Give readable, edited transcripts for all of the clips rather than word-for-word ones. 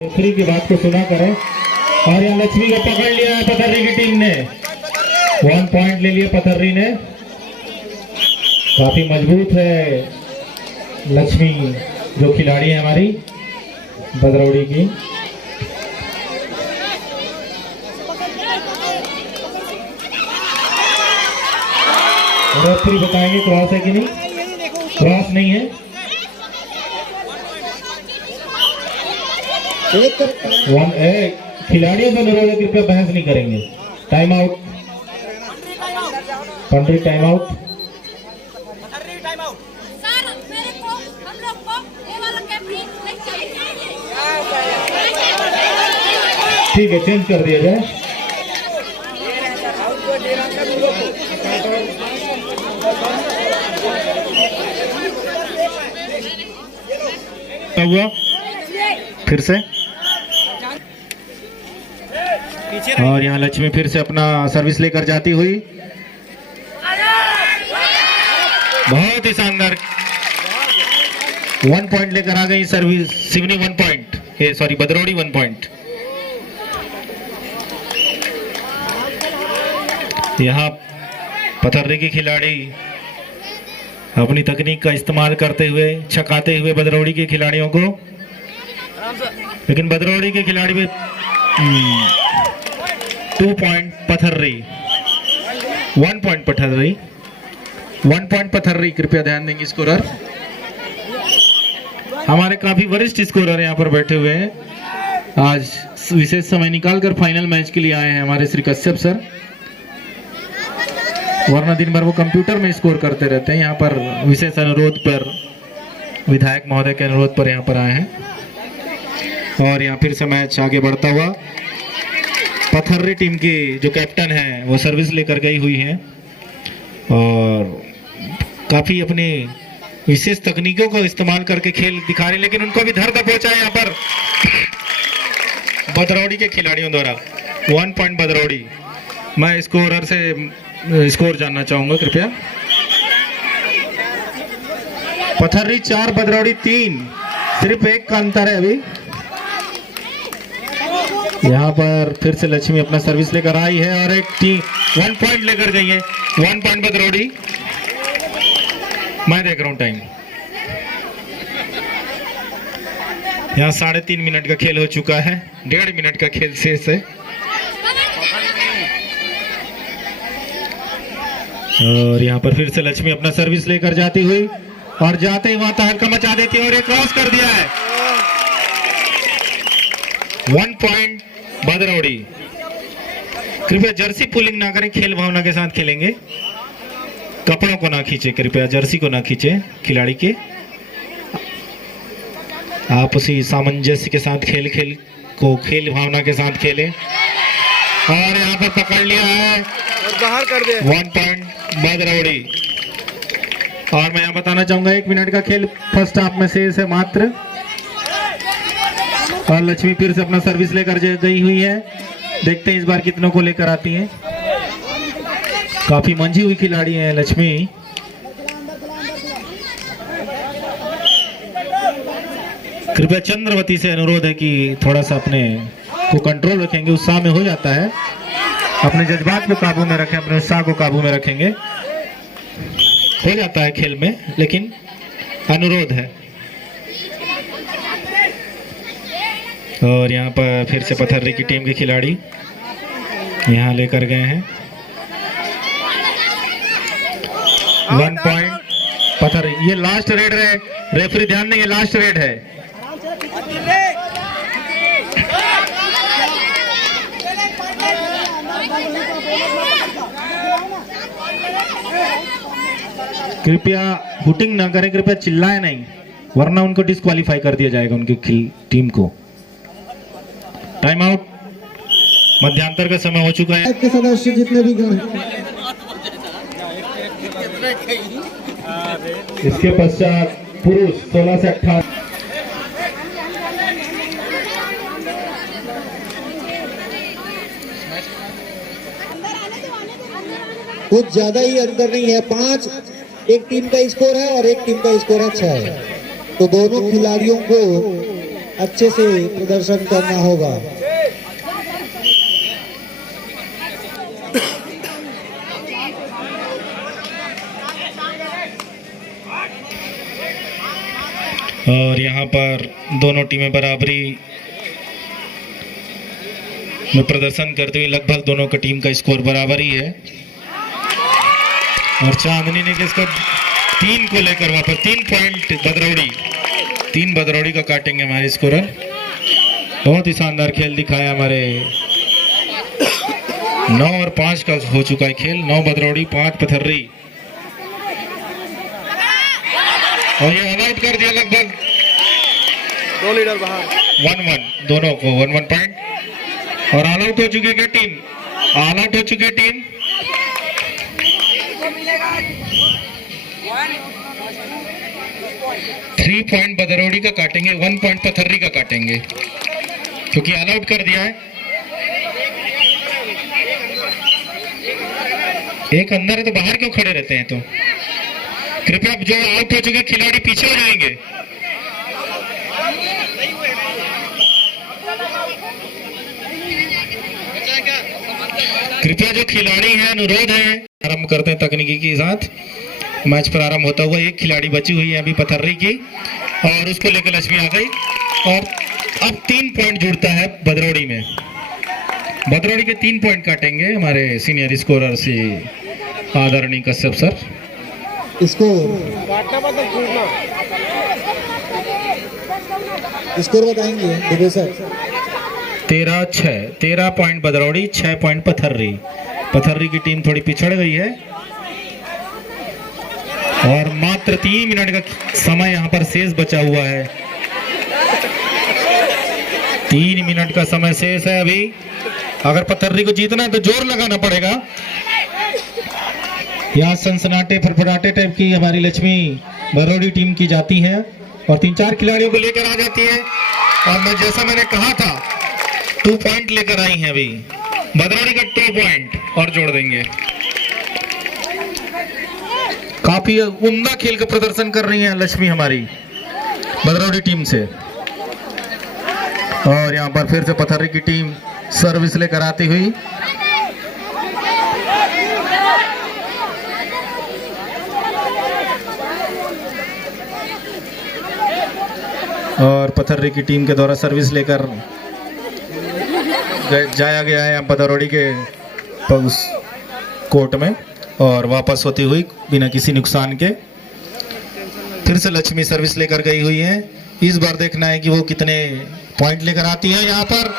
Referee की बात को सुना करें। और यहाँ लक्ष्मी को पकड़ लिया है पथर्री की टीम ने। 1 पॉइंट ले लिया पथर्री ने। काफी मजबूत है लक्ष्मी जो खिलाड़ी है हमारी बदरौड़ी की। रेफरी बताएंगे क्रॉस है कि नहीं। क्रॉस नहीं है। खिलाड़ियों से अनुरोध है कृपया बहस नहीं करेंगे। Time out. Pandri time out. ठीक है, चेंज कर दिया जाए। हुआ फिर से। और यहाँ लक्ष्मी फिर से अपना सर्विस लेकर जाती हुई। बहुत ही शानदार 1 पॉइंट लेकर आ गई service Seoni 1 point sorry Badraudi 1 point. यहाँ पथर्री की खिलाड़ी अपनी तकनीक का इस्तेमाल करते हुए छकाते हुए बदरौड़ी के खिलाड़ियों को, लेकिन बदरौड़ी के खिलाड़ी भी 2 point Patharri 1 point Patharri 1 point Patharri. कृपया ध्यान देंगे स्कोरर। हमारे काफी वरिष्ठ स्कोरर यहाँ पर बैठे हुए हैं। आज विशेष समय निकालकर फाइनल मैच के लिए आए हैं हमारे श्री कश्यप सर, वरना दिन भर वो कंप्यूटर में स्कोर करते रहते हैं। यहाँ पर विशेष अनुरोध पर विधायक महोदय के अनुरोध पर यहाँ पर आए हैं। और यहाँ फिर से मैच आगे बढ़ता हुआ। पथर्री टीम की जो कैप्टन है वो सर्विस लेकर गई हुई है और काफी अपनी विशेष तकनीकों को इस्तेमाल करके खेल दिखा रही, लेकिन उनको भी धर दबोचा है यहाँ पर बदरौड़ी के खिलाड़ियों द्वारा। 1 पॉइंट बदरौड़ी। मैं स्कोरर से स्कोर जानना चाहूंगा कृपया। पथर्री 4 बदरौड़ी 3, सिर्फ 1 का अंतर है अभी। यहाँ पर फिर से लक्ष्मी अपना सर्विस लेकर आई है और एक टीम 1 पॉइंट लेकर गई है। 1 पॉइंट बदरौड़ी। मैं देख रहा हूं टाइम। यहाँ 3.5 मिनट का खेल हो चुका है। 1.5 मिनट का खेल शेष है। और यहाँ पर फिर से लक्ष्मी अपना सर्विस लेकर जाती हुई और जाते ही वहां तहलका मचा देती है और एक क्रॉस कर दिया है। 1 पॉइंट बदरौड़ी। कृपया जर्सी पुलिंग ना करें, खेल भावना के साथ खेलेंगे। कपड़ों को ना खींचे, कृपया जर्सी को ना खींचे खिलाड़ी के। आप उसी सामंजस्य के साथ खेल भावना के साथ खेलें। और यहाँ पर पकड़ लिया है और बाहर कर दिया। 1 पॉइंट बदरौड़ी। और मैं यहाँ बताना चाहूंगा 1 मिनट का खेल फर्स्ट हाफ में शेष है मात्र। और लक्ष्मी फिर से अपना सर्विस लेकर गई हुई है। देखते हैं इस बार कितनों को लेकर आती हैं। काफी मंझी हुई खिलाड़ी है लक्ष्मी। कृपया चंद्रवती से अनुरोध है कि थोड़ा सा अपने को कंट्रोल रखेंगे। उत्साह में हो जाता है, अपने जज्बात को काबू में रखें, अपने उत्साह को काबू में रखेंगे। हो जाता है खेल में, लेकिन अनुरोध है। और यहाँ पर फिर से पथर्री की टीम के खिलाड़ी यहाँ लेकर गए हैं। 1 पॉइंट पथर्री। ये लास्ट रेड है, रेफरी ध्यान देंगे, लास्ट रेड है। कृपया हुटिंग ना करें, कृपया चिल्लाएं नहीं, वरना उनको डिस्क्वालीफाई कर दिया जाएगा उनकी टीम को। Time out. मध्यांतर का समय हो चुका है। के सदस्य जितने भी गण इसके पश्चात पुरुष 16 से 18। कुछ ज्यादा ही अंतर नहीं है। 5 एक टीम का स्कोर है और एक टीम का स्कोर है 6 है। तो दोनों खिलाड़ियों को अच्छे से प्रदर्शन करना होगा। और यहाँ पर दोनों टीमें बराबरी में प्रदर्शन करते हुए लगभग दोनों का टीम का स्कोर बराबर ही है। और चांदनी ने किसको 3 को लेकर वहां पर 3 पॉइंट बदरौड़ी, 3 बदरौड़ी का काटेंगे हमारे स्कोरर। बहुत ही शानदार खेल दिखाया हमारे 9 और 5 का हो चुका है खेल। 9 बदरौड़ी 5 पथर्री। और ये ऑल आउट कर दिया लगभग 2 लीडर बाहर। 1-1 दोनों को 1-1 पॉइंट। और ऑल आउट हो चुकी है टीम, ऑल आउट हो चुकी है टीम। 3 पॉइंट बदरौड़ी का काटेंगे, 1 पॉइंट पथर्री का काटेंगे क्योंकि ऑल आउट कर दिया है। एक अंदर है तो बाहर क्यों खड़े रहते हैं? तो कृपया जो आउट हो चुके खिलाड़ी पीछे हो जाएंगे। कृपया जो खिलाड़ी हैं अनुरोध है, आरंभ करते हैं तकनीकी के साथ। मैच प्रारंभ होता हुआ एक खिलाड़ी बची हुई है अभी पथर्री की, और उसको लेकर लक्ष्मी आ गई। और अब 3 पॉइंट जुड़ता है बदरौड़ी में। बदरौड़ी के 3 पॉइंट काटेंगे हमारे सीनियर स्कोरर से आदरणीय कश्यप सर। स्कोर बताएंगे Dubey sir. 13-6, 13 point Badraudi, 6 point Patharri. Patharri की टीम थोड़ी पिछड़ गई है और मात्र 3 मिनट का समय यहाँ पर शेष बचा हुआ है। 3 मिनट का समय शेष है अभी। अगर पथर्री को जीतना है तो जोर लगाना पड़ेगा। यहाँ सनसनाटे फड़फड़ाटे टाइप की हमारी लक्ष्मी बदरौड़ी टीम की जाती है और 3-4 खिलाड़ियों को लेकर आ जाती है। और मैं जैसा मैंने कहा था 2 पॉइंट लेकर आई हैं अभी बदरौड़ी का 2 पॉइंट और जोड़ देंगे। काफी उम्दा खेल का प्रदर्शन कर रही है लक्ष्मी हमारी बदरौड़ी टीम से। और यहाँ पर फिर से पथर्री की टीम सर्विस लेकर आती हुई। और पथर्री की टीम के द्वारा सर्विस लेकर जाया गया है बदरौड़ी के उस कोर्ट में और वापस होती हुई बिना किसी नुकसान के फिर से लक्ष्मी सर्विस लेकर गई हुई है। इस बार देखना है कि वो कितने पॉइंट लेकर आती है। यहाँ पर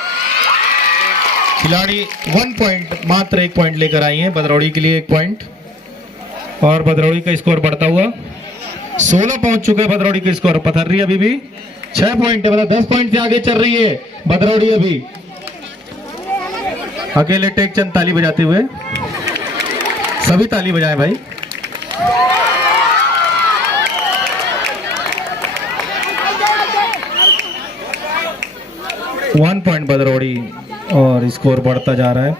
खिलाड़ी 1 पॉइंट, मात्र 1 पॉइंट लेकर आई है बदरौड़ी के लिए 1 पॉइंट। और बदरौड़ी का स्कोर बढ़ता हुआ 16 पहुंच चुका है बदरौड़ी का स्कोर। पथर्री अभी भी 6 पॉइंट है, मतलब 10 पॉइंट से आगे चल रही है बदरौड़ी अभी। अकेले टेक चंद ताली बजाते हुए, सभी ताली बजाएं भाई। वन पॉइंट बदरौड़ी और स्कोर बढ़ता जा रहा है।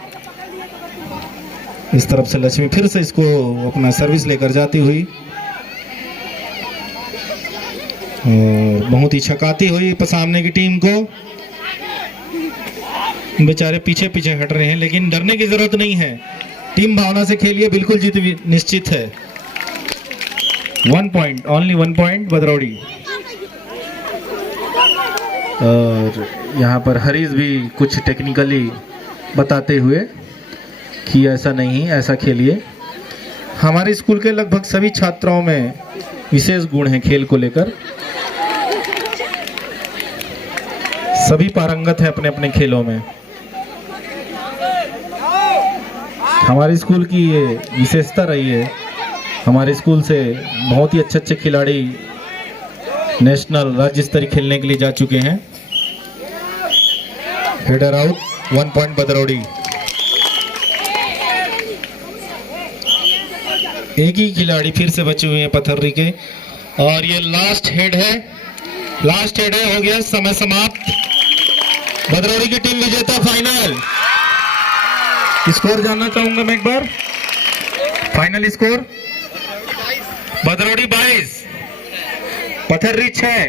इस तरफ से लक्ष्मी फिर से इसको अपना सर्विस लेकर जाती हुई और बहुत ही छकाती हुई सामने की टीम को। बेचारे पीछे पीछे हट रहे हैं लेकिन डरने की जरूरत नहीं है। टीम भावना से खेलिए, बिल्कुल जीत निश्चित है। 1 पॉइंट, ओनली 1 पॉइंट बदरौड़ी। और यहाँ पर हरीश भी कुछ टेक्निकली बताते हुए कि ऐसा नहीं, ऐसा खेलिए। हमारे स्कूल के लगभग सभी छात्राओं में विशेष गुण हैं खेल को लेकर। सभी पारंगत हैं अपने अपने खेलों में। हमारे स्कूल की ये विशेषता रही है। हमारे स्कूल से बहुत ही अच्छे खिलाड़ी नेशनल राज्य स्तरीय खेलने के लिए जा चुके हैं। Header out, 1 point Badraudi. एक ही खिलाड़ी फिर से बचे हुए हैं पथर्री के और ये लास्ट हेड है, लास्ट हेड है। हो गया समय समाप्त। बदरौड़ी की टीम विजेता। फाइनल स्कोर जानना चाहूंगा मैं एक बार। Final score बदरौड़ी 22, Patharri 6।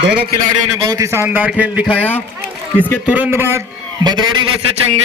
दोनों खिलाड़ियों ने बहुत ही शानदार खेल दिखाया। इसके तुरंत बाद भदरौड़ी व से चंगेरी